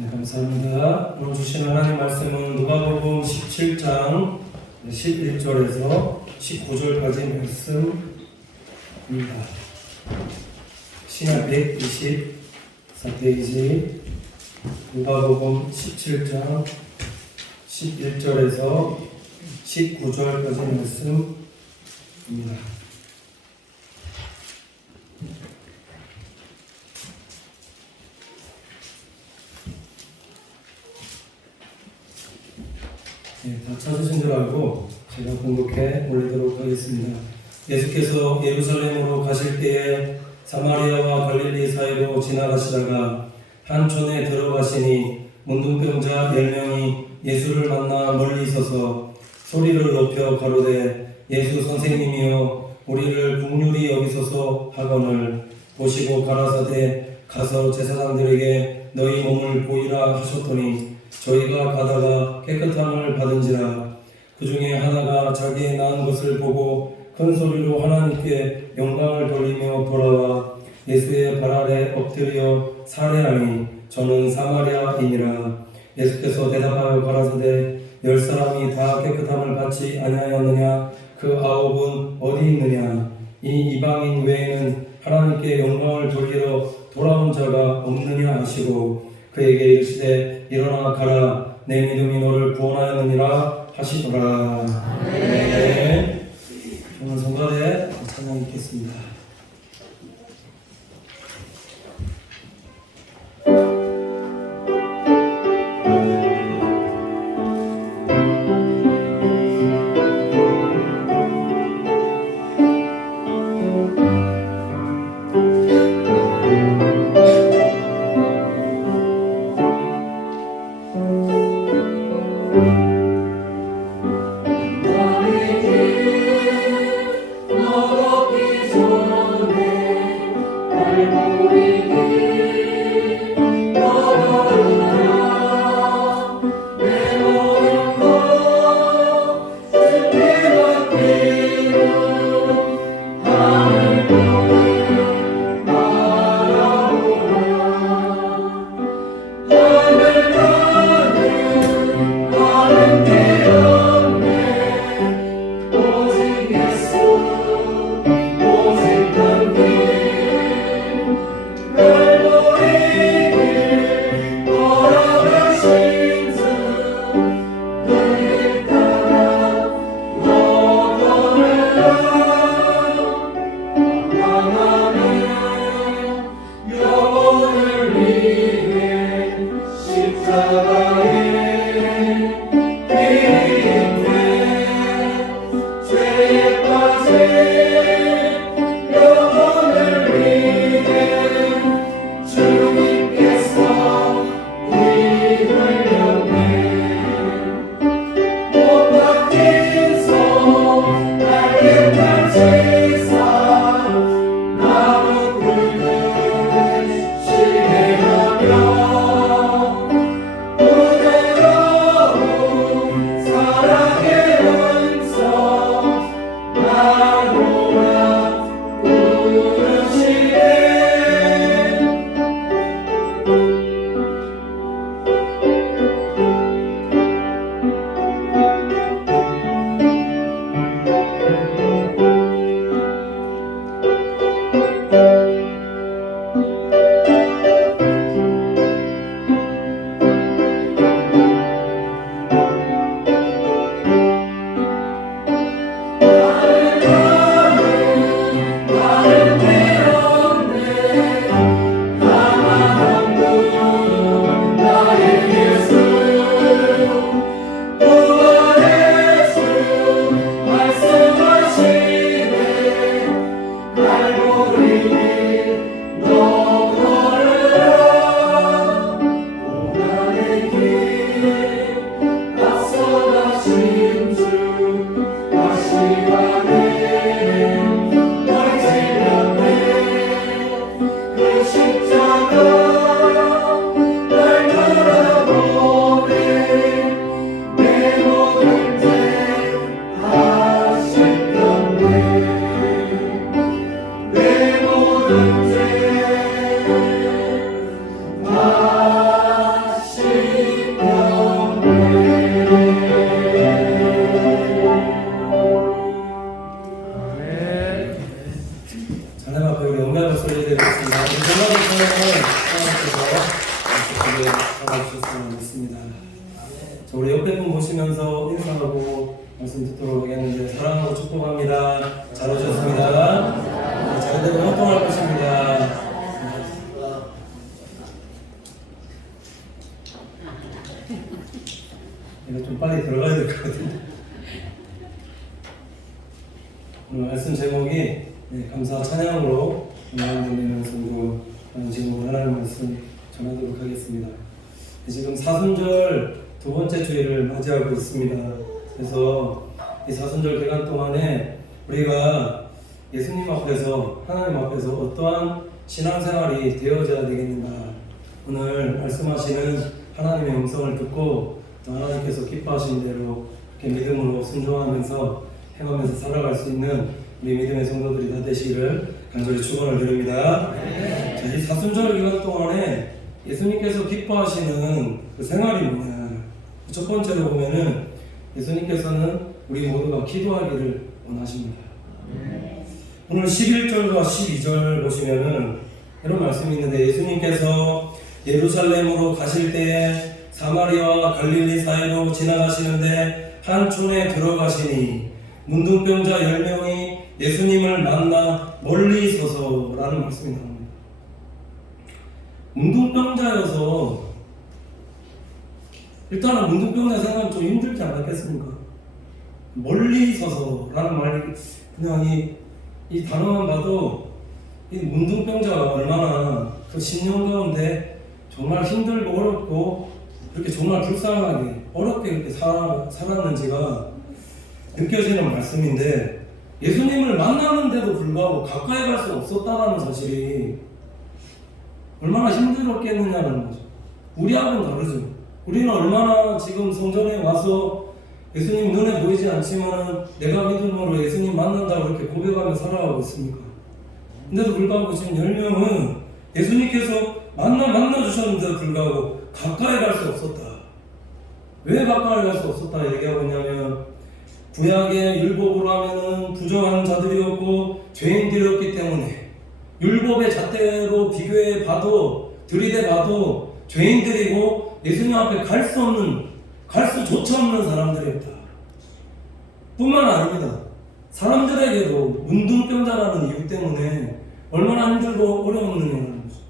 네, 감사합니다. 오늘 주신 하나님 말씀은 누가복음 17장 11절에서 19절까지 말씀입니다. 신약 124페이지 누가복음 17장 11절에서 19절까지 말씀입니다. 네, 다 찾으신 줄 알고 제가 공독해 올리도록 하겠습니다. 예수께서 예루살렘으로 가실 때에 사마리아와 갈릴리 사이로 지나가시다가 한 촌에 들어가시니 문둥병자 10명이 예수를 만나 멀리 서서 소리를 높여 가로되 예수 선생님이여 우리를 긍휼히 여기소서 하거늘 보시고 가라사대 가서 제사장들에게 너희 몸을 보이라 하셨더니 저희가 가다가 깨끗함을 받은지라. 그 중에 하나가 자기의 낳은 것을 보고 큰 소리로 하나님께 영광을 돌리며 돌아와 예수의 발 아래 엎드려 살해하니 저는 사마리아인이라. 예수께서 대답하여 가라사대 10사람이 다 깨끗함을 받지 아니하였느냐? 그 9은 어디 있느냐? 이 이방인 외에는 하나님께 영광을 돌리러 돌아온 자가 없느냐 하시고 그에게 이르시되 일어나 가라 내 믿음이 너를 구원하였느니라 하시더라. 네. 오늘 성가대 찬양 읽겠습니다. 너 도와주셨으면 하겠습니다. 자, 우리 옆에 분 보시면서 인사하고 말씀 듣도록 하겠는데, 사랑하고 축복합니다. 잘 오셨습니다. 잘되고 활동할 것입니다. 이거 좀 빨리 들어가야 될 것 같은데. 오늘 말씀 제목이 감사 찬양으로 나눠드리는 성도 제목으로 하나님 말씀 전하도록 하겠습니다. 지금 사순절 두 번째 주일을 맞이하고 있습니다. 그래서 이 사순절 기간 동안에 우리가 예수님 앞에서, 하나님 앞에서 어떠한 신앙생활이 되어져야 되겠는가, 오늘 말씀하시는 하나님의 음성을 듣고 또 하나님께서 기뻐하시는 대로 이렇게 믿음으로 순종하면서 행하면서 살아갈 수 있는 우리 믿음의 성도들이 다 되시기를 간절히 축원을 드립니다. 자, 이 사순절 기간 동안에 예수님께서 기뻐하시는 그 생활이 뭐냐? 첫 번째로 보면은 예수님께서는 우리 모두가 기도하기를 원하십니다. 오늘 11절과 12절 보시면은 이런 말씀이 있는데, 예수님께서 예루살렘으로 가실 때에 사마리아와 갈릴리 사이로 지나가시는데 한 촌에 들어가시니 문둥병자 10명이 예수님을 만나 멀리 서서라는 말씀이 나옵니다. 문둥병자여서 일단은 문둥병자 생각하면 좀 힘들지 않았겠습니까? 멀리 서서라는 말이 그냥 이 단어만 봐도 이 문둥병자가 얼마나 그 10년 가운데 정말 힘들고 어렵고 그렇게 정말 불쌍하게 어렵게 그렇게 살았는지가 느껴지는 말씀인데, 예수님을 만났는데도 불구하고 가까이 갈 수 없었다는 사실이 얼마나 힘들었겠느냐는 거죠. 우리하고는 다르죠. 우리는 얼마나 지금 성전에 와서 예수님 눈에 보이지 않지만 내가 믿음으로 예수님 만난다고 이렇게 고백하며 살아가고 있습니까? 근데도 불구하고 지금 10명은 예수님께서 만나주셨는데도 불구하고 가까이 갈 수 없었다. 왜 가까이 갈 수 없었다 얘기하고 있냐면, 구약의 율법으로 하면은 부정한 자들이었고 죄인들이었기 때문에 율법의 잣대로 비교해 봐도, 들이대 봐도 죄인들이고 예수님 앞에 갈 수조차 없는 사람들이었다. 뿐만 아닙니다. 사람들에게도 문둥병자라는 이유 때문에 얼마나 힘들고 어려웠느냐는 거죠.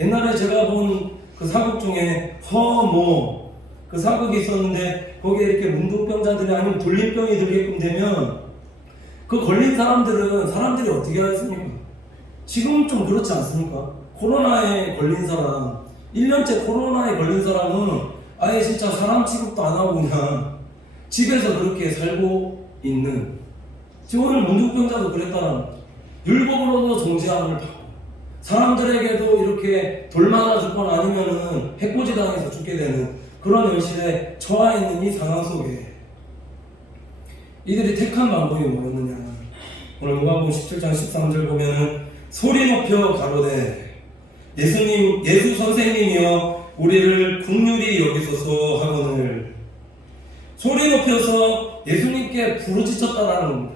옛날에 제가 본 그 사극 중에 허모 그 사극이 있었는데, 거기에 이렇게 문둥병자들이 아니면 돌림병이 들게끔 되면 그 걸린 사람들은 사람들이 어떻게 하겠습니까? 지금은 좀 그렇지 않습니까? 코로나에 걸린 사람, 1년째 코로나에 걸린 사람은 아예 진짜 사람 취급도 안 하고 그냥 집에서 그렇게 살고 있는, 지금 오늘 문둥병자도 그랬다는, 율법으로도 정죄함을 받고 사람들에게도 이렇게 돌 맞아 죽거나 아니면은 해코지 당해서 죽게 되는 그런 현실에 처해 있는 이 상황 속에 이들이 택한 방법이 뭐였느냐? 오늘 누가복음 17장 13절 보면은 소리 높여 가로되 예수 선생님이여 우리를 긍휼히 여기소서 하거늘, 소리 높여서 예수님께 부르짖었다라는 겁니다.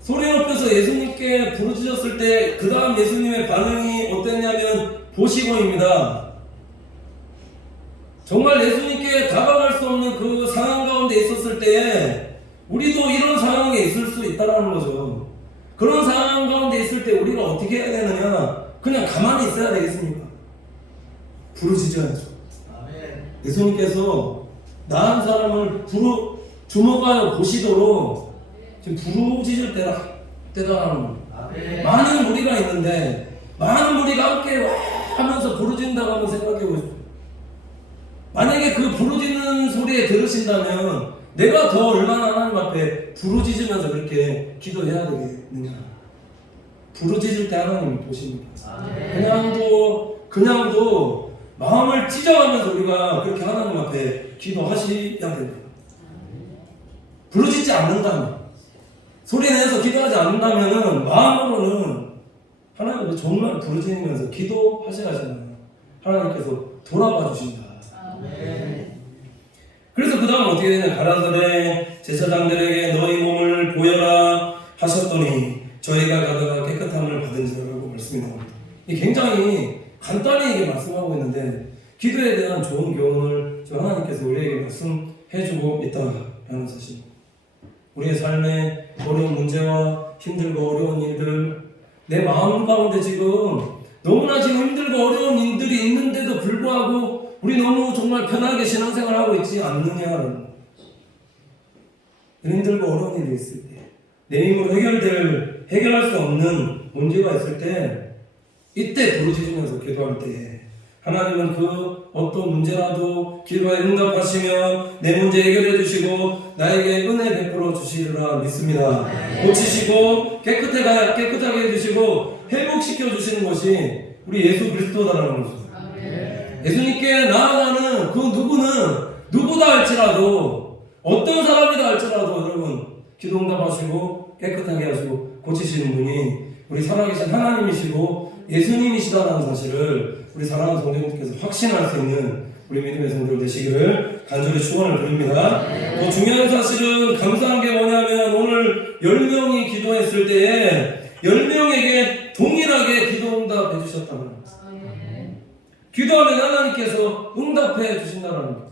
소리 높여서 예수님께 부르짖었을 때 그 다음 예수님의 반응이 어땠냐면 보시고입니다. 정말 예수님께 다가갈 수 없는 그 상황 가운데 있었을 때에 우리도 이런 상황에 있을 수 있다는 거죠. 그런 상황 가운데 있을 때 우리가 어떻게 해야 되느냐? 그냥 가만히 있어야 되겠습니까? 부르짖어야죠. 예수님께서 나은 사람을 주목하여 보시도록 지금 부르짖을 때라는 겁니다. 많은 무리가 있는데 많은 무리가 함께 하면서 부르짖는다고 한번 생각해 보십시오. 만약에 그 부르짖는 소리에 들으신다면 내가 더 얼마나 하나님 앞에 부르짖으면서 그렇게 기도해야 되겠느냐. 부르짖을 때 하나님이 보십니다. 그냥도 마음을 찢어가면서 우리가 그렇게 하나님 앞에 기도하셔야 됩니다. 부르짖지 않는다면, 소리 내서 기도하지 않는다면은 마음으로는 하나님께 정말 부르짖으면서 기도하시라잖아요. 하나님께서 돌아봐 주신다. 그래서 그 다음 어떻게 되냐? 가라사대 제사장들에게 너희 몸을 보여라 하셨더니 저희가 가다가 깨끗함을 받은지라고 말씀이 나옵니다. 굉장히 간단히 이게 말씀하고 있는데 기도에 대한 좋은 교훈을 지금 하나님께서 우리에게 말씀해주고 있다라는 사실. 우리의 삶에 어려운 문제와 힘들고 어려운 일들, 내 마음 가운데 지금 너무나 지금 힘들고 어려운 일들이 있는데도 불구하고 우리 너무 정말 편하게 신앙생활하고 있지 않느냐는, 힘들고 어려운 일이 있을 때, 내 힘으로 해결할 수 없는 문제가 있을 때, 이때 부르짖으면서 기도할 때 하나님은 그 어떤 문제라도 기도에 응답하시며 내 문제 해결해 주시고 나에게 은혜 베풀어 주시리라 믿습니다. 고치시고 깨끗하게 해주시고 회복시켜 주시는 것이 우리 예수 그리스도다라는 것입니다. 예수님께 나아가는 그 누구다 할지라도, 어떤 사람이다 할지라도 여러분 기도 응답하시고 깨끗하게 하시고 고치시는 분이 우리 살아계신 하나님이시고 예수님이시다라는 사실을 우리 사랑하는 성도님께서 확신할 수 있는 우리 믿음의 성도들 되시기를 간절히 축원을 드립니다. 또 중요한 사실은 감사한 게 뭐냐면, 오늘 10명이 기도했을 때에 10명에게 동일하게 기도 응답해 주셨다는 겁니다. 기도하면 하나님께서 응답해 주신다는 겁니다.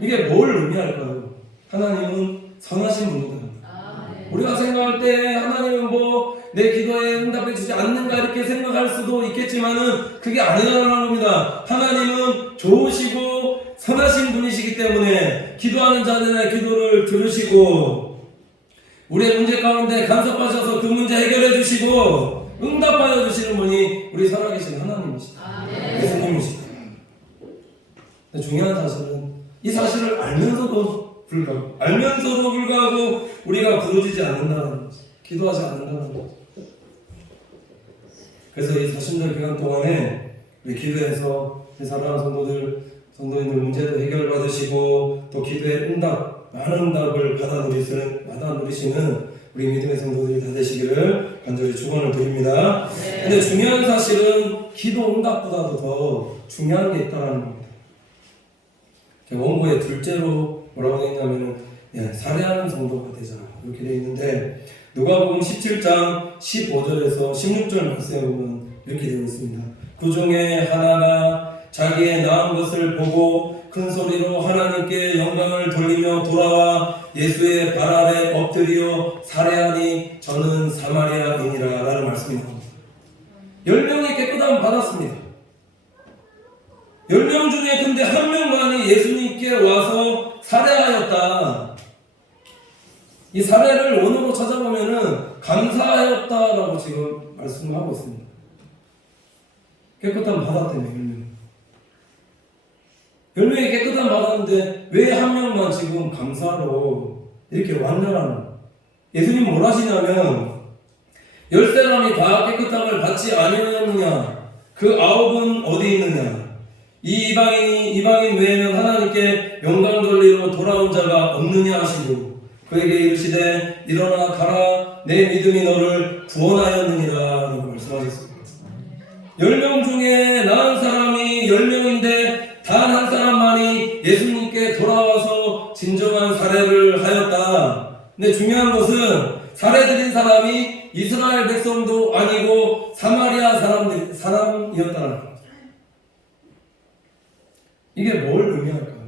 이게 뭘 의미할까요? 하나님은 선하신 분이다. 우리가 생각할 때 하나님은 내 기도에 응답해 주지 않는가 이렇게 생각할 수도 있겠지만은 그게 아니라는 겁니다. 하나님은 좋으시고 선하신 분이시기 때문에 기도하는 자들의 기도를 들으시고 우리의 문제 가운데 간섭하셔서 그 문제 해결해 주시고 응답하여 주시는 분이 우리 살아계신 하나님이시다. 예수님이시다. 중요한 사실은 이 사실을 알면서도 불구하고 우리가 부르짖지 않는다는 거지. 기도하지 않는다는 거지. 그래서 이 사순절 기간 동안에 우리 기도해서 우리 사랑하는 성도님들 문제도 해결받으시고 또 기도의 많은 응답을 받아 누리시는 우리 믿음의 성도들이 다 되시기를 간절히 축원을 드립니다. 근데 중요한 사실은 기도 응답보다도 더 중요한 게 있다는 겁니다. 원고에 둘째로 뭐라고 되어 있냐면은 살해하는 성도가 되잖아요. 이렇게 되어 있는데 누가복음 17장 15절에서 16절 말씀에 보면 이렇게 되어 있습니다. 그 중에 하나가 자기의 낳은 것을 보고 큰 소리로 하나님께 영광을 돌리며 돌아와 예수의 발 아래 엎드려 살해하니 저는 사마리아인이라 라는 말씀이 나옵니다. 10명이 깨끗함을 받았습니다. 10명 중에 근데 한 명만이 예수님께 와서 살해하였다. 이 살해를 원어로 찾아보면은 감사하였다라고 지금 말씀하고 있습니다. 깨끗함 받았다며 10명이 깨끗함 받았는데 왜 한 명만 지금 감사로 이렇게 왔냐라는, 예수님 뭘 하시냐면 10사람이 다 깨끗함을 받지 아니하였느냐, 그 9은 어디 있느냐, 이 이방인 외에는 하나님께 영광 돌리러 돌아온 자가 없느냐 하시고 그에게 이르시되 일어나 가라, 내 믿음이 너를 구원하였느니라 라고 말씀하셨습니다. 10명 중에 나은 사람이 10명인데 단 한 사람만이 예수님께 돌아와서 진정한 살해를 하였다. 근데 중요한 것은 살해드린 사람이 이스라엘 백성도 아니고 사마리아 사람이었다는 겁니다. 이게 뭘 의미할까요?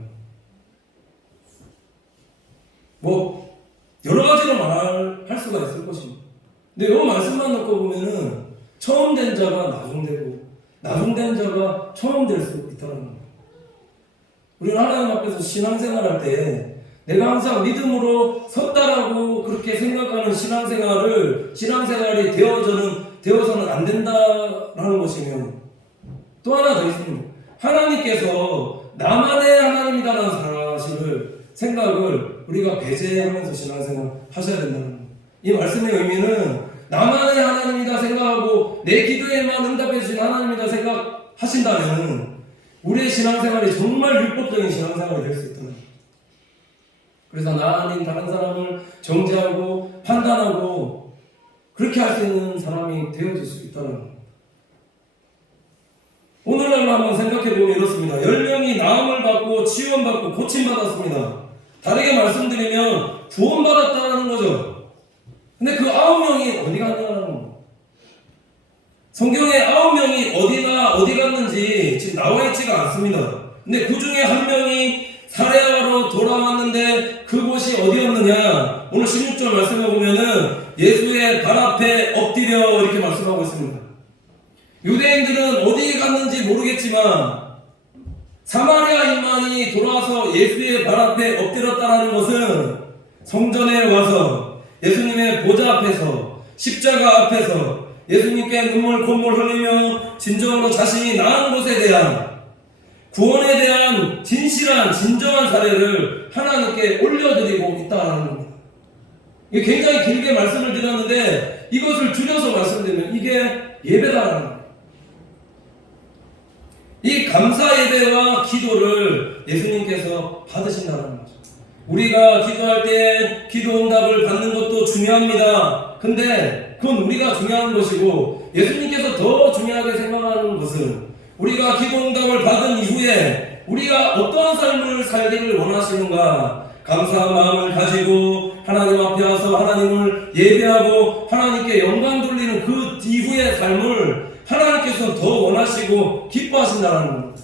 여러 가지로 말할 수가 있을 것입니다. 근데 이 말씀만 놓고 보면은 처음 된 자가 나중되고 나중된 자가 처음 될 수 있다는 겁니다. 우리는 하나님 앞에서 신앙생활할 때 내가 항상 믿음으로 섰다라고 그렇게 생각하는 신앙생활이 되어서는 안 된다라는 것이며, 또 하나 더 있습니다. 하나님께서 나만의 하나님이라는 생각을 우리가 배제하면서 신앙생활 하셔야 된다는 겁니다. 이 말씀의 의미는 나만의 하나님이다 생각하고 내 기도에만 응답해 주신 하나님이다 생각하신다면 우리의 신앙생활이 정말 율법적인 신앙생활이 될 수 있다는 겁니다. 그래서 나 아닌 다른 사람을 정죄하고 판단하고 그렇게 할 수 있는 사람이 되어질 수 있다는 겁니다. 오늘날로 한번 생각해보면 이렇습니다. 10명이 나음을 받고 치유받고 고침받았습니다. 다르게 말씀드리면 구원받았다는 거죠. 근데 그 9명이 어디 갔냐는 겁니다. 성경에 9명이 어디 갔는지 지금 나와 있지가 않습니다. 근데 그 중에 한 명이 사레아로 돌아왔는데 그곳이 어디였느냐? 오늘 16절 말씀을 보면은 예수의 발 앞에 엎드려 이렇게 말씀하고 있습니다. 유대인들은 어디에 갔는지 모르겠지만 사마리아인만이 돌아와서 예수의 발 앞에 엎드렸다는 것은 성전에 와서 예수님의 보좌 앞에서 십자가 앞에서 예수님께 눈물 콧물 흘리며 진정으로 자신이 나은 것에 대한 구원에 대한 진정한 사례를 하나님께 올려드리고 있다는 겁니다. 이게 굉장히 길게 말씀을 드렸는데 이것을 줄여서 말씀드리면 이게 예배다라는 겁니다. 이 감사 예배와 기도를 예수님께서 받으신다는 거죠. 우리가 기도할 때 기도 응답을 받는 것도 중요합니다. 근데 그건 우리가 중요한 것이고 예수님께서 더 중요하게 생각하는 것은 우리가 기도 응답을 받은 이후에 우리가 어떠한 삶을 살기를 원하시는가, 감사한 마음을 가지고 하나님 앞에 와서 하나님을 예배하고 하나님께 영광 돌리는 그 이후의 삶을 하나님께서 더 원하시고 기뻐하신다는 겁니다.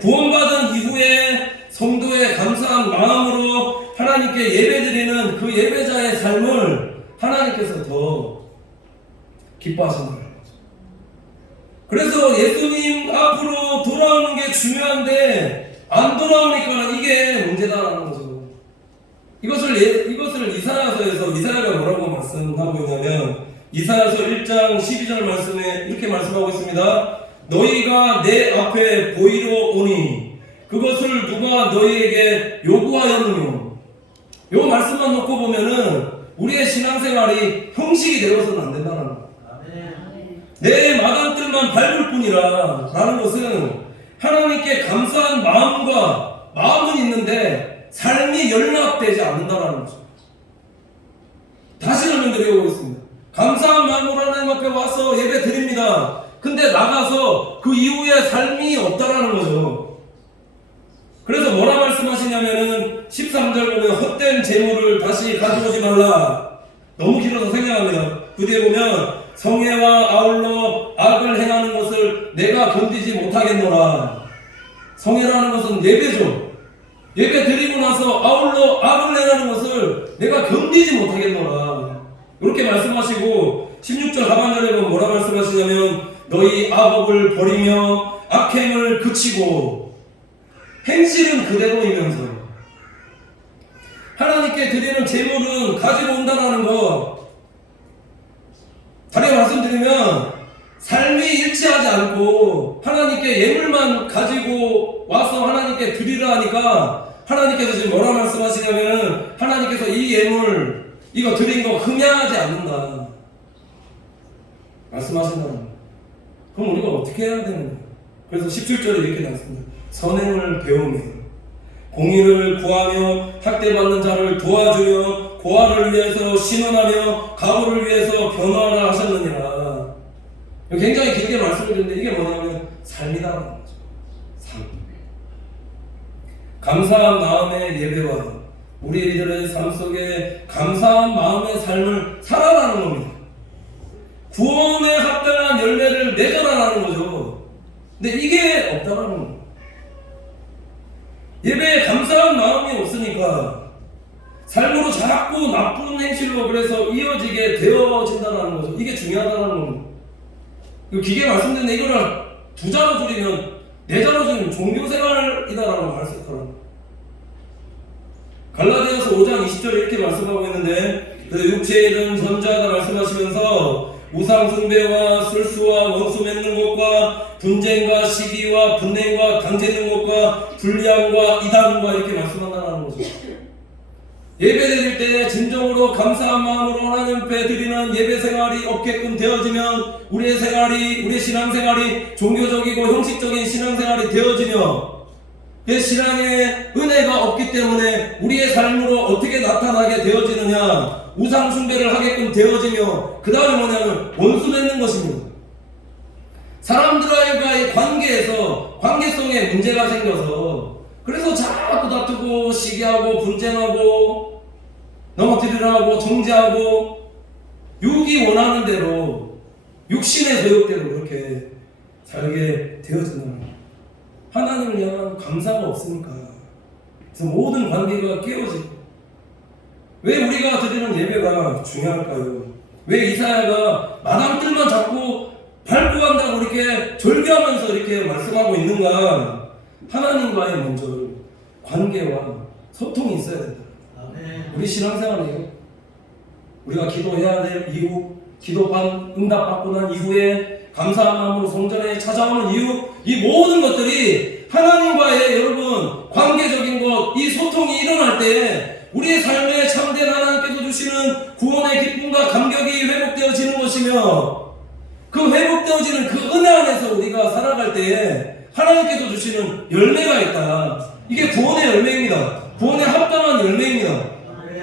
구원받은 이후에 성도의 감사한 마음으로 하나님께 예배드리는 그 예배자의 삶을 하나님께서 더 기뻐하신다는 거죠. 그래서 예수님 앞으로 돌아오는 게 중요한데 안 돌아오니까 이게 문제다라는 거죠. 이것을 이사야가 뭐라고 말씀하고 있냐면 이사야서 1장 12절 말씀에 이렇게 말씀하고 있습니다. 너희가 내 앞에 보이러 오니 그것을 누가 너희에게 요구하였느뇨. 요 말씀만 놓고 보면은 우리의 신앙생활이 형식이 되어서는 안 된다는 거예요. 내 마당뜰만 밟을 뿐이라 라는 것은 하나님께 감사한 마음은 있는데 삶이 연락되지 않는다는 거죠. 다시 설명드려보겠습니다. 감사한 마음으로 하나님 앞에 와서 예배 드립니다. 근데 나가서 그 이후에 삶이 없다라는 거죠. 그래서 뭐라 말씀하시냐면은 13절 보면 헛된 재물을 다시 가져오지 말라. 너무 길어서 생략합니다. 그 뒤에 보면 성회와 아울러 악을 행하는 것을 내가 견디지 못하겠노라. 성회라는 것은 예배죠. 예배 드리고 나서 아울러 악을 행하는 것을 내가 견디지 못하겠노라. 이렇게 말씀하시고 16절 하반절에 보면 뭐라 말씀하시냐면 너희 악업을 버리며 악행을 그치고 행실은 그대로이면서 하나님께 드리는 제물은 가지고 온다라는 것. 다시 말씀드리면 삶이 일치하지 않고 하나님께 예물만 가지고 와서 하나님께 드리라 하니까 하나님께서 지금 뭐라 말씀하시냐면 하나님께서 이 예물 이거 드린 거 흥양하지 않는다 말씀하신다는 거예요. 그럼 우리가 어떻게 해야 되는 거예요? 그래서 17절에 이렇게 나왔습니다. 선행을 배우며 공의를 구하며 학대받는 자를 도와주며 고아를 위해서 신원하며 가부를 위해서 변화하라 하셨느니라. 굉장히 길게 말씀을 드렸는데 이게 뭐냐면 삶이다라는 거죠. 삶. 감사한 마음의 예배와 우리들의 삶 속에 감사한 마음의 삶을 살아가는 겁니다. 구원에 합당한 열매를 맺어라라는 거죠. 근데 이게 없다라는 거예요. 예배에 감사한 마음이 없으니까 삶으로 자꾸 나쁜 행실로 그래서 이어지게 되어진다는 거죠. 이게 중요하다는 겁니다. 기계 말씀드렸는데 이거를 두 자로 줄이면 네 자로 줄이면 종교생활이다라고 할 수 있더라고요. 갈라디아서 5장 20절에 이렇게 말씀하고 있는데 육체에 이른 전자가 말씀하시면서 우상숭배와 술수와 원수 맺는 것과 분쟁과 시기와 분냉과 당제는 것과 불량과 이단과 이렇게 말씀한다는 거죠. 예배 드릴 때 진정으로 감사한 마음으로 하나님 앞에 드리는 예배 생활이 없게끔 되어지면 우리의 신앙생활이 종교적이고 형식적인 신앙생활이 되어지며 그 신앙의 은혜가 없기 때문에 우리의 삶으로 어떻게 나타나게 되어지느냐, 우상 숭배를 하게끔 되어지며 그 다음에 뭐냐면 원수 맺는 것입니다. 사람들과의 관계에서 관계성에 문제가 생겨서 그래서 자꾸 다투고 시기하고 분쟁하고 넘어뜨리려고 정죄하고 육이 원하는 대로 육신의 소욕대로 그렇게 살게 되어지는 거예요. 하나님은 하나님을 향한 감사가 없으니까. 그래서 모든 관계가 깨어지고. 왜 우리가 드리는 예배가 중요할까요? 왜 이사야가 마당들만 자꾸 밟고 간다고 이렇게 절규하면서 이렇게 말씀하고 있는가? 하나님과의 먼저 관계와 소통이 있어야 된다. 우리 신앙생활이에요. 우리가 기도해야 될 이유, 기도반 응답받고 난 이후에 감사한 마음으로 성전에 찾아오는 이유, 이 모든 것들이 하나님과의 여러분 관계적인 것, 이 소통이 일어날 때 우리의 삶에 참된 하나님께서 주시는 구원의 기쁨과 감격이 회복되어지는 것이며, 그 회복되어지는 그 은혜 안에서 우리가 살아갈 때에 하나님께서 주시는 열매가 있다. 이게 구원의 열매입니다. 구원에 합당한 열매입니다.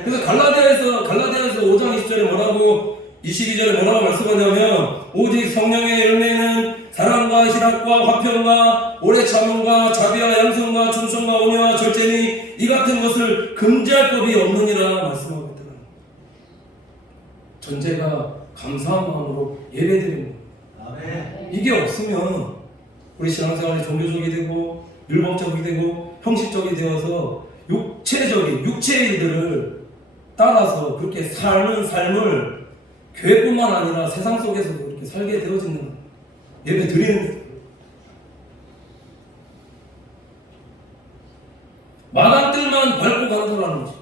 그래서 갈라디아에서 5장 20절에 뭐라고, 22절에 뭐라고 말씀하냐면, 오직 성령의 열매는 사랑과 희락과 화평과 오래 참음과 자비와 양성과 충성과 온유와 절제니 이 같은 것을 금지할 법이 없느니라 말씀하고 있더라. 전제가 감사한 마음으로 예배드립니다. 이게 없으면 우리 신앙생활이 종교적이 되고 율법적이 되고 형식적이 되어서 육체의 일들을 따라서 그렇게 사는 삶을 교회뿐만 아니라 세상 속에서도 그렇게 살게 되어지는 예배 드리는 마당들만 밟고 간다라는 거죠.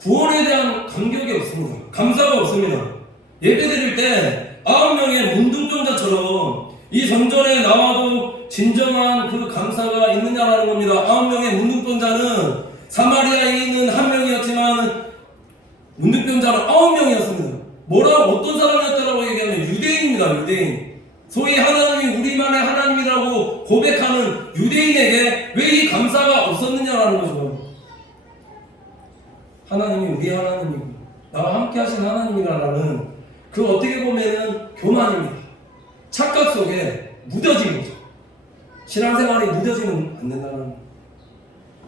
구원에 대한 감격이 없습니다. 감사가 없습니다. 예배 드릴 때 9명의 문둥병자처럼 이 성전에 나와도 진정한 그 감사가 있느냐라는 겁니다. 9명의 문둥병자는 사마리아에 있는 한 명이었지만 문둥병자는 9명이었습니다. 어떤 사람이었다라고 얘기하면 유대인입니다. 유대인. 소위 하나님이 우리만의 하나님이라고 고백하는 유대인에게 왜 이 감사가 없었느냐라는 거죠. 하나님이 우리 하나님이고 나와 함께 하신 하나님이라는 그 어떻게 보면은 교만입니다. 착각 속에 무뎌진 거죠. 신앙생활이 무뎌지면 안 된다는 거죠.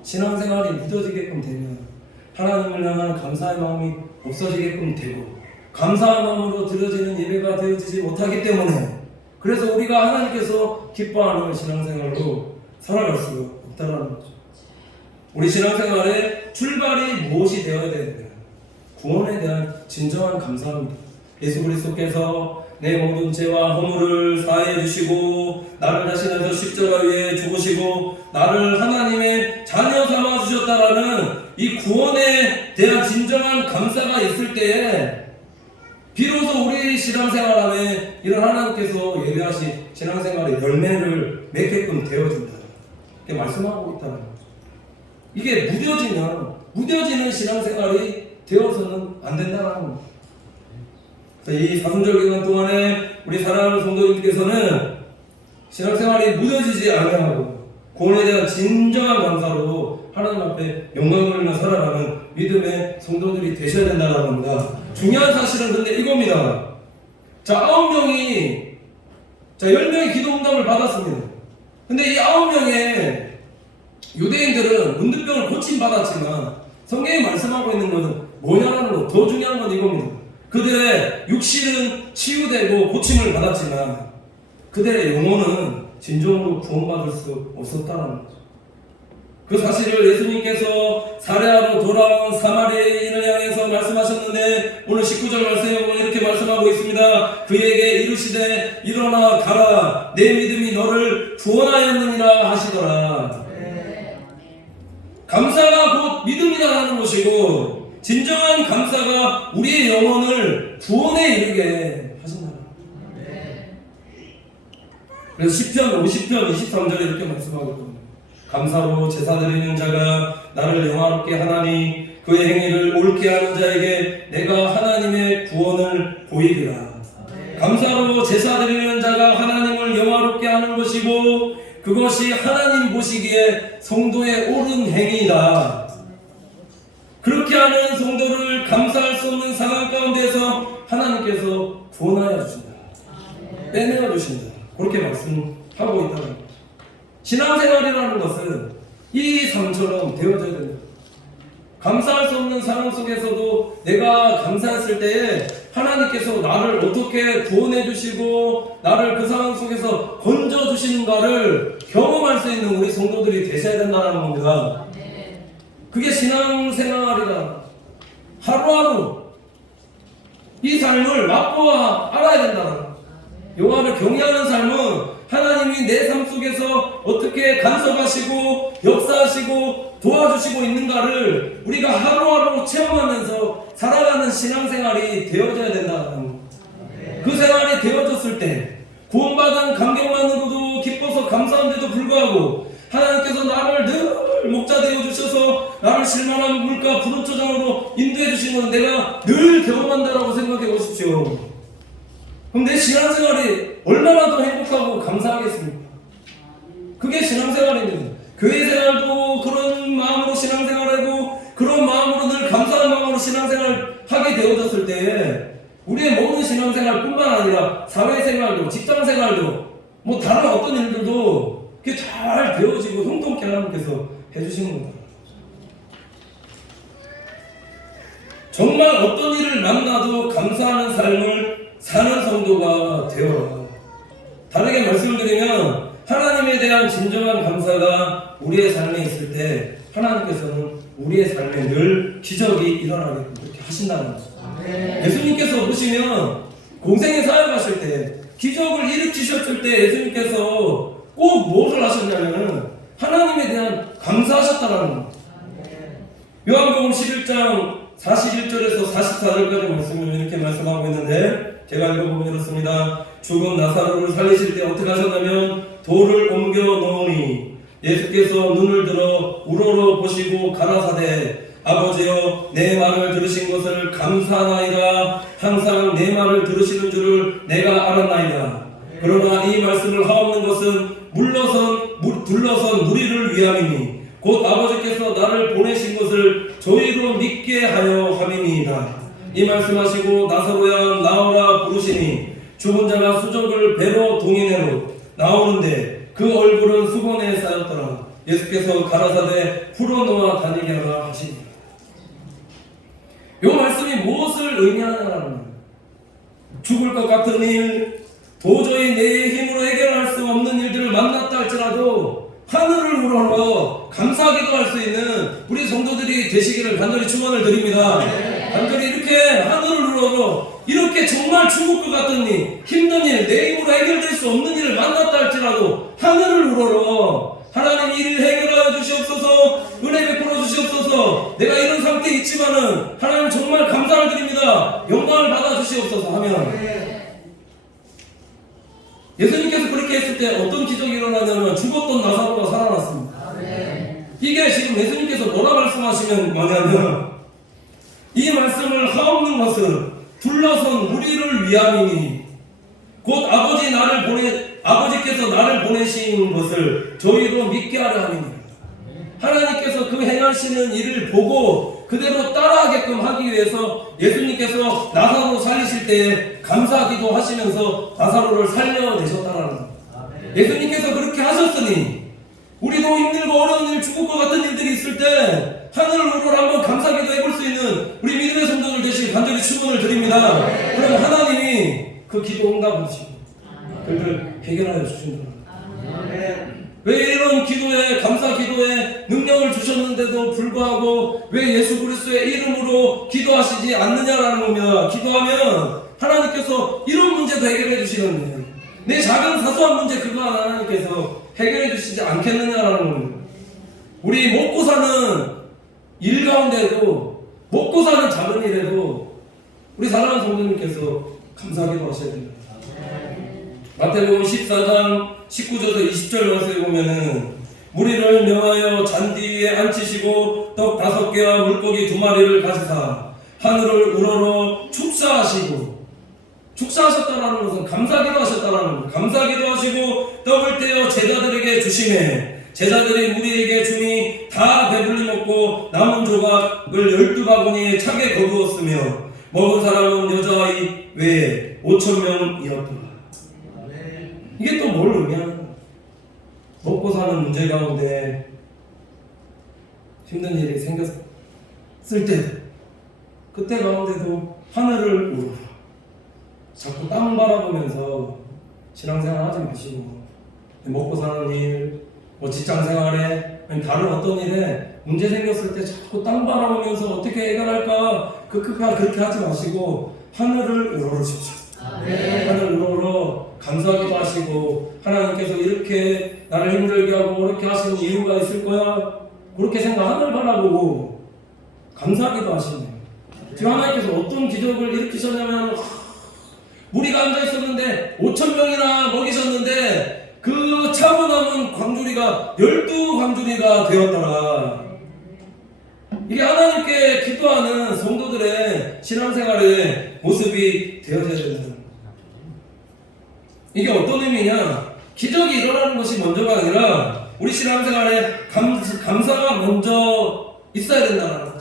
신앙생활이 무뎌지게끔 되면 하나님을 향한 감사의 마음이 없어지게끔 되고, 감사한 마음으로 드려지는 예배가 되어지지 못하기 때문에, 그래서 우리가 하나님께서 기뻐하는 신앙생활로 살아갈 수가 없다는 거죠. 우리 신앙생활의 출발이 무엇이 되어야 되는가? 구원에 대한 진정한 감사합니다. 예수 그리스도께서 내 모든 죄와 허물을 사하여 주시고 나를 자신에서 십자가 위에 죽으시고 나를 하나님의 자녀 삼아 주셨다라는 이 구원에 대한 진정한 감사가 있을 때에 비로소 우리 신앙생활 안에 이런 하나님께서 예배하신 신앙생활의 열매를 맺게끔 되어진다. 이렇게 말씀하고 있다는 거죠. 이게 무뎌지는 신앙생활이 되어서는 안 된다는 겁니다. 이 사순절 기간 동안에 우리 사랑하는 성도님께서는 신앙생활이 무뎌지지 않아하고 구원에 대한 진정한 감사로 하나님 앞에 영광을 돌리며 살아가는 믿음의 성도들이 되셔야 된다는 겁니다. 중요한 사실은 근데 이겁니다. 자, 9명이 10명의 기도 응답을 받았습니다. 근데 이 9명의 유대인들은 문둥병을 고침받았지만 성경이 말씀하고 있는 것은 뭐냐라는 것, 더 중요한 건 이겁니다. 그들의 육신은 치유되고 고침을 받았지만 그들의 영혼은 진정으로 구원받을 수 없었다는 거죠. 그 사실을 예수님께서 사례하러 돌아온 사마리아인을 향해서 말씀하셨는데 오늘 19절 말씀에 보면 이렇게 말씀하고 있습니다. 그에게 이르시되 일어나 가라 내 믿음이 너를 구원하였느니라 하시더라. 감사가 곧 믿음이라는 것이고 진정한 감사가 우리의 영혼을 구원에 이르게 하신다. 그래서 시편 50편 23절에 이렇게 말씀하고 있습니다. 감사로 제사 드리는 자가 나를 영화롭게 하나니 그의 행위를 옳게 하는 자에게 내가 하나님의 구원을 보이리라. 감사로 제사 드리는 자가 하나님을 영화롭게 하는 것이고 그것이 하나님 보시기에 성도의 옳은 행위이다. 그렇게 하는 성도를 감사할 수 없는 상황 가운데서 하나님께서 구원하여 주신다. 빼내어 주신다. 그렇게 말씀하고 있다는 거죠. 신앙생활이라는 것은 이 삶처럼 되어져야 된다. 감사할 수 없는 상황 속에서도 내가 감사했을 때에 하나님께서 나를 어떻게 구원해 주시고 나를 그 상황 속에서 건져 주시는가를 경험할 수 있는 우리 성도들이 되셔야 된다는 겁니다. 그게 신앙생활이다. 하루하루 이 삶을 맛보아 알아야 된다. 여호와를 경외하는 삶은 하나님이 내 삶 속에서 어떻게 간섭하시고 역사하시고 도와주시고 있는가를 우리가 하루하루 체험하면서 살아가는 신앙생활이 되어져야 된다. 그 생활이 되어졌을 때 구원받은 감격만으로도 기뻐서 감사한데도 불구하고 하나님께서 나를 늘 목자 되어 주셔서 나를 실만한 물가 푸른 초장으로 인도해 주시는 건 내가 늘 경험한다라고 생각해 보십시오. 그럼 내 신앙생활이 얼마나 더 행복하고 감사하겠습니까? 그게 신앙생활입니다. 교회 생활도 그런 마음으로 신앙생활하고 그런 마음으로 늘 감사한 마음으로 신앙생활하게 되어졌을 때 우리의 모든 신앙생활뿐만 아니라 사회생활도 직장생활도 뭐 다른 어떤 일들도 그게 잘 되어지고 형통케 하나님께서 해주시는 겁니다. 정말 어떤 일을 만나도 감사하는 삶을 사는 성도가 되어라. 다르게 말씀드리면 하나님에 대한 진정한 감사가 우리의 삶에 있을 때 하나님께서는 우리의 삶에 늘 기적이 일어나게끔 그렇게 하신다는 거죠. 예수님께서 보시면 공생에 사역하실 때 기적을 일으키셨을 때 예수님께서 꼭 무엇을 하셨냐면 하나님에 대한 감사하셨다는 겁니다. 요한복음 11장 41절에서 44절까지 말씀을 이렇게 말씀하고 있는데 제가 읽어보면 이렇습니다. 죽은 나사로를 살리실 때 어떻게 하셨냐면 돌을 옮겨 놓으니 예수께서 눈을 들어 우러러 보시고 가라사대 아버지여 내 말을 들으신 것을 감사하나이다. 항상 내 말을 들으시는 줄을 내가 알았나이다. 그러나 이 말씀을 하옵는 것은 둘러선 무리를 위함이니 곧 아버지께서 나를 보내신 것을 저희로 믿게 하여 함이니이다. 이 말씀하시고 나사로야 나오라 부르시니 죽은 자가 수족을 배로 동이내로 나오는데 그 얼굴은 수건에 쌓였더라. 예수께서 가라사대 풀어놓아 다니게 하라 하시니. 이 말씀이 무엇을 의미하냐는 거예요. 죽을 것 같은 일, 도저히 내 힘으로 해결할 수 없는 일들을 만났다 할지라도 하늘을 우러러 감사하기도 할 수 있는 우리 성도들이 되시기를 간절히 축원을 드립니다. 간절히 이렇게 하늘을 우러러 이렇게 정말 죽을 것 같은 일, 힘든 일, 내 힘으로 해결될 수 없는 일을 만났다 할지라도 하늘을 우러러 하나님 이를 해결하여 주시옵소서, 은혜 베풀어 주시옵소서, 내가 이런 상태에 있지만은 하나님 정말 감사를 드립니다, 영광을 받아 주시옵소서 하면 예수님께서 그렇게 했을 때 어떤 기적이 일어나냐면 죽었던 나사로가 살아났습니다. 이게 지금 예수님께서 뭐라 말씀하시면 뭐냐면 이 말씀을 하옵는 것은 둘러선 무리를 위함이니 곧 아버지께서 나를 보내신 것을 저희로 믿게 하려 함이니. 하나님께서 그 행하시는 일을 보고 그대로 따라하게끔 하기 위해서 예수님께서 나사로 살리실 때 감사하기도 하시면서 나사로를 살려내셨다는 겁니다. 예수님께서 그렇게 하셨으니 우리도 힘들고 어려운 일, 죽을 것 같은 일들이 있을 때 하늘을 우러러 한번 감사기도 해볼 수 있는 우리 믿음의 성도들 되시길 간절히 축원을 드립니다. 그러면 하나님이 그 기도 응답하시고 그들을 해결하여 주신다. 왜 이런 기도에, 감사 기도에 능력을 주셨는데도 불구하고 왜 예수 그리스도의 이름으로 기도하시지 않느냐라는 겁니다. 기도하면 하나님께서 이런 문제도 해결해 주시는데 내 작은 사소한 문제 그거 하나님께서 해결해 주시지 않겠느냐라는 겁니다. 우리 먹고 사는 일 가운데도, 먹고 사는 작은 일에도 우리 사랑하는 성도님께서 감사하기도 하셔야 됩니다. 마태복음 14장 19절에서 20절 말씀에 보면은 무리를 명하여 잔디 위에 앉히시고 떡 5개와 물고기 2마리를 가지사 하늘을 우러러 축사하셨다라는 것은 감사기도 하셨다라는 것. 감사기도 하시고 떡을 떼어 제자들에게 주시매 제자들이 무리에게 주니 다 배불리 먹고 남은 조각을 12바구니에 차게 거두었으며 먹은 사람은 여자아이 외에 5,000명이었더라. 이게 또 뭘 의미하는 거야? 먹고 사는 문제 가운데 힘든 일이 생겼어. 때 그때 가운데도 하늘을 우러러 자꾸 땅 바라보면서 신앙생활 하지 마시고 먹고 사는 일, 뭐 직장생활에 다른 어떤 일에 문제 생겼을 때 자꾸 땅 바라보면서 어떻게 해결할까 그렇게 하지 마시고 하늘을 우러러십시오. 하늘 우러러 감사하기도 하시고 하나님께서 이렇게 나를 힘들게 하고 그렇게 하시는 이유가 있을 거야 그렇게 생각 하늘 바라보고 감사하기도 하시네요. 지금 하나님께서 어떤 기적을 일으키셨냐면 무리가 앉아 있었는데 5,000명이나 먹이셨는데 그 차고 남은 광주리가 12광주리가 되었더라. 이게 하나님께 기도하는 성도들의 신앙생활의 모습이 되어져야 된다는 거예요. 이게 어떤 의미냐? 기적이 일어나는 것이 먼저가 아니라 우리 신앙생활에 감사가 먼저 있어야 된다는 거예요.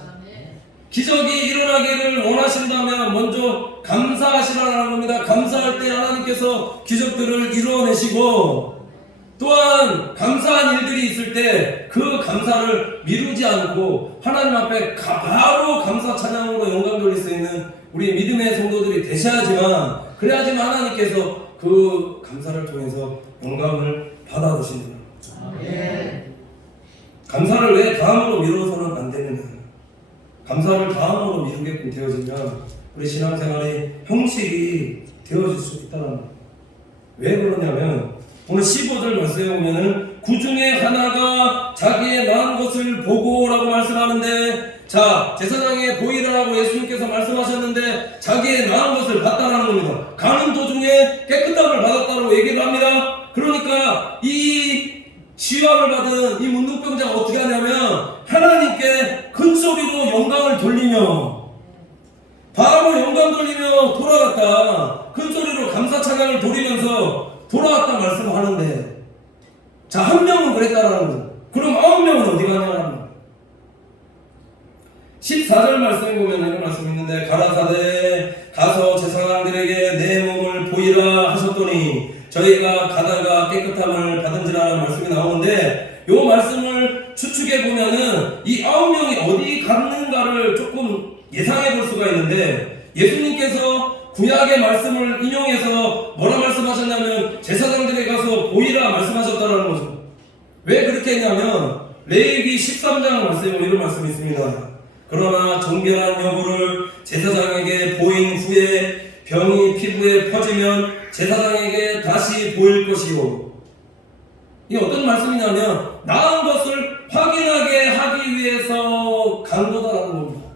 기적이 일어나기를 원하신다면 먼저 감사하시라는 겁니다. 감사할 때 하나님께서 기적들을 이루어내시고 또한 감사한 일들이 있을 때 그 감사를 미루지 않고 하나님 앞에 바로 감사 찬양으로 영광 돌릴 수 있는 우리 믿음의 성도들이 되셔야지만 그래야지만 하나님께서 그 감사를 통해서 영광을 받아주신다. 감사를 왜 다음으로 미뤄서는 안 되느냐? 감사를 다음으로 미루게끔 되어지면 우리 신앙생활의 형식이 되어질 수 있다는 거예요. 왜 그러냐면 오늘 15절 말씀에 보면은 그 중에 하나가 자기의 나은 것을 보고라고 말씀하는데 자 제사장에 보이라고 예수님께서 말씀하셨는데 자기의 나은 것을 봤다라는 겁니다. 가는 도중에 깨끗함을 받았다고 얘기를 합니다. 그러니까 이 치유함을 받은 이 문둥병자가 어떻게 하냐면 하나님께 큰 소리로 영광을 돌리며 바로 영광 돌리며 돌아갔다. 큰 소리로 감사 찬양을 돌리면서 돌아왔다 말씀을 하는데 자, 한 명은 그랬다라는 거죠. 그럼 9명은 어디 가냐라는 거예요. 14절 말씀에 보면 이런 말씀이 있는데 가라사대 가서 제사장들에게 내 몸을 보이라 하셨더니 저희가 가다가 깨끗함을 받은지라는 말씀이 나오는데 이 말씀을 추측해 보면은 이 9명이 어디 갔는가를 조금 예상해 볼 수가 있는데 예수님께서 구약의 말씀을 인용해서 뭐라 말씀하셨냐면 제사장들에 가서 보이라 말씀하셨다라는 거죠. 왜 그렇게 했냐면 레위기 13장 말씀에 이런 말씀이 있습니다. 그러나 정결한 여부를 제사장에게 보인 후에 병이 피부에 퍼지면 제사장에게 다시 보일 것이요. 이게 어떤 말씀이냐면 나은 것을 확인하게 하기 위해서 간 거다라는 겁니다.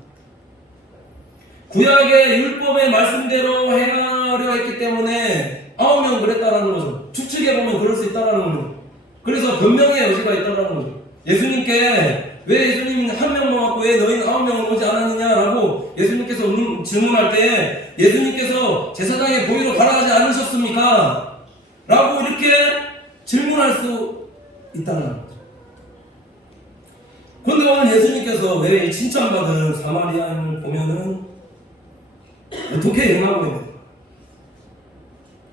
구약의 율법의 말씀대로 행하려 했기 때문에 9명 그랬다라는 거죠. 추측해보면 그럴 수 있다라는 거죠. 그래서 변명의 여지가 있다라는 거죠. 예수님께 왜 예수님 한 명만 왔고 왜 너희는 9명은 오지 않았느냐라고 예수님께서 질문할 때 예수님께서 제사장의 보이로 가라 하지 않으셨습니까? 라고 이렇게 질문할 수 있다는 거죠. 그런데 오늘 예수님께서 왜 칭찬받은 사마리아인을 보면은 어떻게 행하고 있는 거야?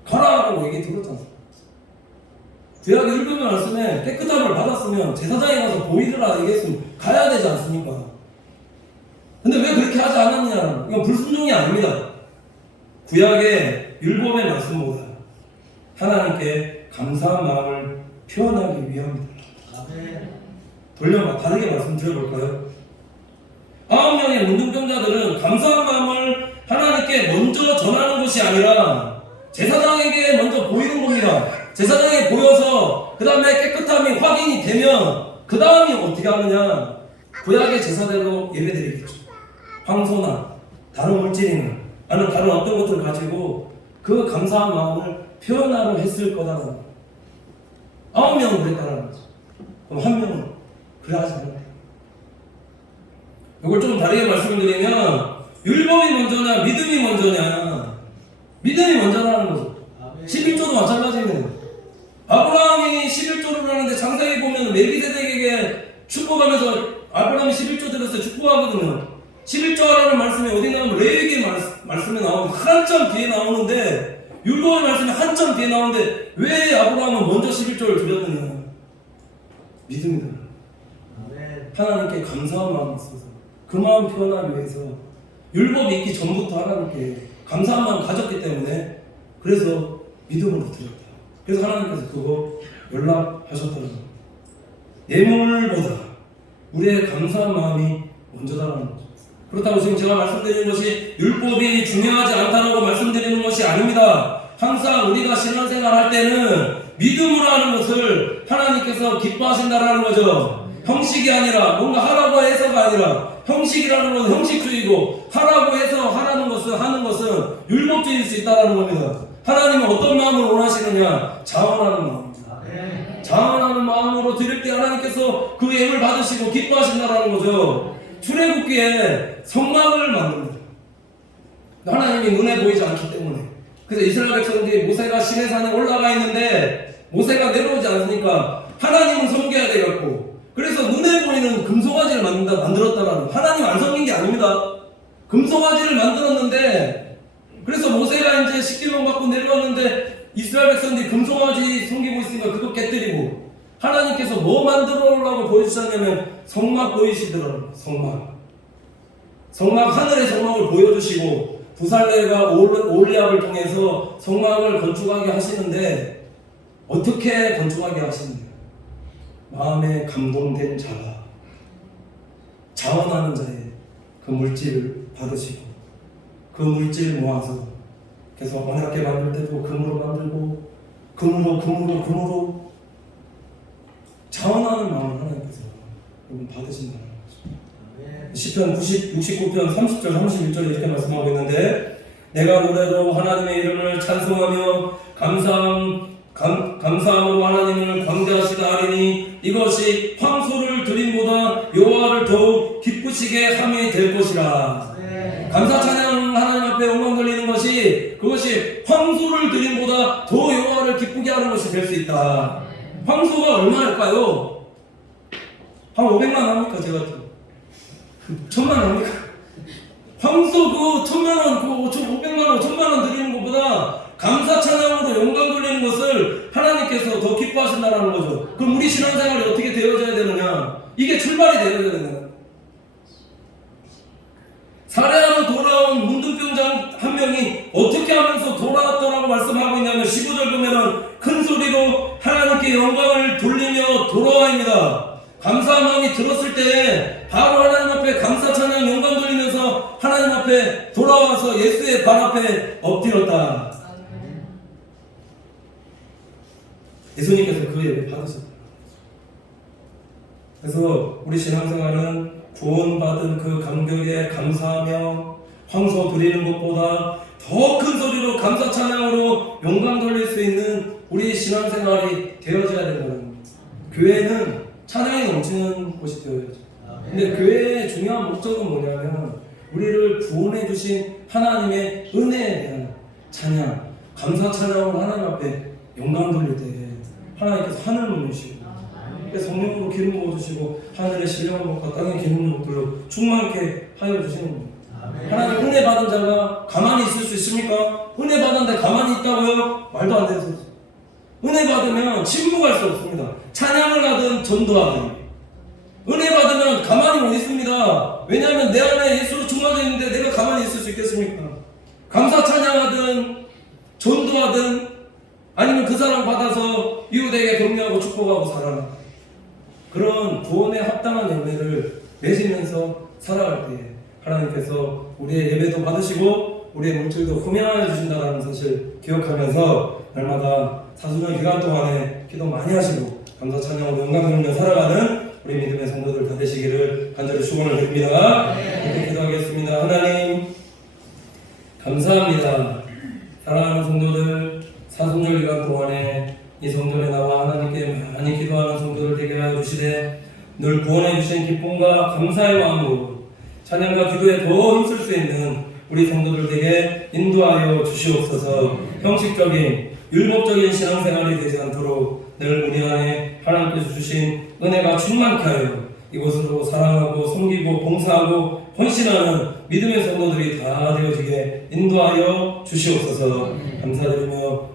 가라라고 얘기 들었잖아. 구약의 율법의 말씀에 깨끗함을 받았으면 제사장에 가서 보이라 얘기했으면 가야 되지 않습니까? 근데 왜 그렇게 하지 않았느냐? 이건 불순종이 아닙니다. 구약의 율법의 말씀보다 하나님께 감사한 마음을 표현하기 위함이다. 돌려봐 다르게 말씀드려볼까요? 9명의 문둥병자들은 감사한 마음을 하나님께 먼저 전하는 것이 아니라 제사장에게 먼저 보이는 겁니다. 제사장에 보여서 그 다음에 깨끗함이 확인이 되면 그 다음이 어떻게 하느냐? 구약의 제사대로 예배드리겠죠. 황소나 다른 물질이나 아니면 다른 어떤 것들을 가지고 그 감사한 마음을 표현하려 했을 거다라는 거예요. 9명은 그랬다는 거죠. 그럼 1명은 그래 하지 않아요. 이걸 좀 다르게 말씀드리면 율법이 먼저냐 믿음이 먼저냐? 믿음이 먼저라는 거죠. 11조도 마찬가지입니다. 아브라함이 11조를 하는데 장세기 보면 멜기세덱에게 축복하면서 아브라함이 11조 드렸어요. 축복하거든요. 11조 하라는 말씀이 어디 나오면 레위기 말씀에 나오고 한참 뒤에 나오는데 율법의 말씀이 한참 뒤에 나오는데 왜 아브라함은 먼저 11조를 드렸느냐? 믿음이다. 하나님께 감사한 마음이 있어서 그 마음 표현하기 위해서 율법이 있기 전부터 하나님께 감사한 마음 가졌기 때문에 그래서 믿음으로 드렸다. 그래서 하나님께서 그거 연락하셨더라고요. 예물보다 우리의 감사한 마음이 먼저다라는 거죠. 그렇다고 지금 제가 말씀드리는 것이 율법이 중요하지 않다라고 말씀드리는 것이 아닙니다. 항상 우리가 신앙생활 할 때는 믿음으로 하는 것을 하나님께서 기뻐하신다라는 거죠. 형식이 아니라 뭔가 하라고 해서가 아니라 형식이라는 것은 형식주의고 하라고 해서 하라는 것은 하는 것은 율법주의일 수 있다라는 겁니다. 하나님은 어떤 마음을 원하시느냐? 자원하는 마음입니다. 자원하는 마음으로 드릴 때 하나님께서 그 예물 받으시고 기뻐하신다라는 거죠. 출애굽기에 성막을 만듭니다. 하나님이 눈에 보이지 않기 때문에. 그래서 이스라엘 백성들이 모세가 시내산에 올라가 있는데 모세가 내려오지 않으니까 하나님은 섬겨야 되겠고, 그래서 눈에 보이는 금송아지를 만들었다라는, 하나님 안 섬긴 게 아닙니다. 금송아지를 만들었는데, 그래서 모세가 이제 십계명 받고 내려왔는데 이스라엘 백성들이 금송아지 섬기고 있으니까 그거 깨뜨리고, 하나님께서 뭐 만들어 오라고 보여주셨냐면 성막 보이시더라고요. 성막, 하늘의 성막을 보여주시고 부살레가 올리압을 통해서 성막을 건축하게 하시는데, 어떻게 건축하게 하시는가? 마음에 감동된 자가, 자원하는 자의 그 물질을 받으시고 그 물질 모아서, 그래서 언약궤 만들 때도 금으로 만들고 금으로 자원하는 마음을 하나님께서 받으신다는 거죠. 시편 69편 30절 31절에 이렇게 말씀하고 있는데, 내가 노래로 하나님의 이름을 찬송하며 감사함으로 하나님을 광대하시다 하리니 이것이 황소를 드림보다 여호와를 더욱 기쁘시게 함이 될 것이라. 감사 찬양 하나님 앞에 영광 돌리는 것이, 그것이 황소를 드림보다 더 여호와를 기쁘게 하는 것이 될 수 있다. 황소가 얼마일까요? 한 500만 합니까? 제가 1000만 합니까? 황소 그 1000만원, 그 500만원, 1000만원 드리는 것보다 감사 찬양으로 영광 돌리는 것을 하나님께서 더 기뻐하신다는 거죠. 그럼 우리 신앙생활이 어떻게 되어져야 되느냐? 이게 출발이 되어져야 되느냐? 살해하러 돌아온 문둥병장 한 명이 어떻게 하면서 돌아왔더라고 말씀하고 있냐면 15절 보면은 큰 소리로 하나님께 영광을 돌리며 돌아와입니다. 감사한 마음이 들었을 때 바로 하나님 앞에 감사 찬양 영광 돌리면서 하나님 앞에 돌아와서 예수의 발 앞에 엎드렸다. 예수님께서 그 예배 받으셨다. 그래서 우리 신앙생활은 구원받은 그 감격에 감사하며 황소 드리는 것보다 더 큰 소리로 감사 찬양으로 영광 돌릴 수 있는 우리 신앙생활이 되어져야 된다는 겁니다. 교회는 찬양이 넘치는 곳이 되어야죠. 근데 교회의 중요한 목적은 뭐냐면 우리를 구원해 주신 하나님의 은혜에 대한 찬양, 감사 찬양으로 하나님 앞에 영광 돌릴 때 하나님께서 하늘을 누시고 성령으로 기름 부어주시고 하늘의 신령한 것과 땅의 기름 것들로 충만하게 하여 주시는 겁니다. 하나님 은혜 받은 자가 가만히 있을 수 있습니까? 은혜 받았는데 가만히 있다고요? 말도 안 되는 소리죠. 은혜 받으면 침묵할 수 없습니다. 찬양을 하든 전도하든 은혜 받으면 가만히 못 있습니다. 왜냐하면 내 안에 예수로 충만해 있는데 내가 가만히 있을 수 있겠습니까? 감사 찬양하든 전도하든 아니면 그 사람 받아서 이웃에게 격려하고 축복하고 살아라. 그런 구원에 합당한 열매를 맺으면서 살아갈 때 하나님께서 우리의 예배도 받으시고 우리의 물질도 흠양해 주신다는 사실 기억하면서 날마다 사순절 기간 동안에 기도 많이 하시고 감사 찬양으로 영광 돌리며 살아가는 우리 믿음의 성도들 다 되시기를 간절히 축원을 드립니다. 이렇게 기도하겠습니다. 하나님 감사합니다. 사랑하는 성도들, 사순절 기간 동안에 이 성전에 나와 하나님께 많이 기도하는 성도들 되게 하여 주시되 늘 구원해 주신 기쁨과 감사의 마음으로 찬양과 기도에 더 힘쓸 수 있는 우리 성도들에게 인도하여 주시옵소서. 형식적인 율법적인 신앙생활이 되지 않도록 늘 우리 안에 하나님께서 주신 은혜가 충만케 하여 이곳으로 사랑하고 섬기고 봉사하고 헌신하는 믿음의 성도들이 다 되어지게 인도하여 주시옵소서. 감사드리며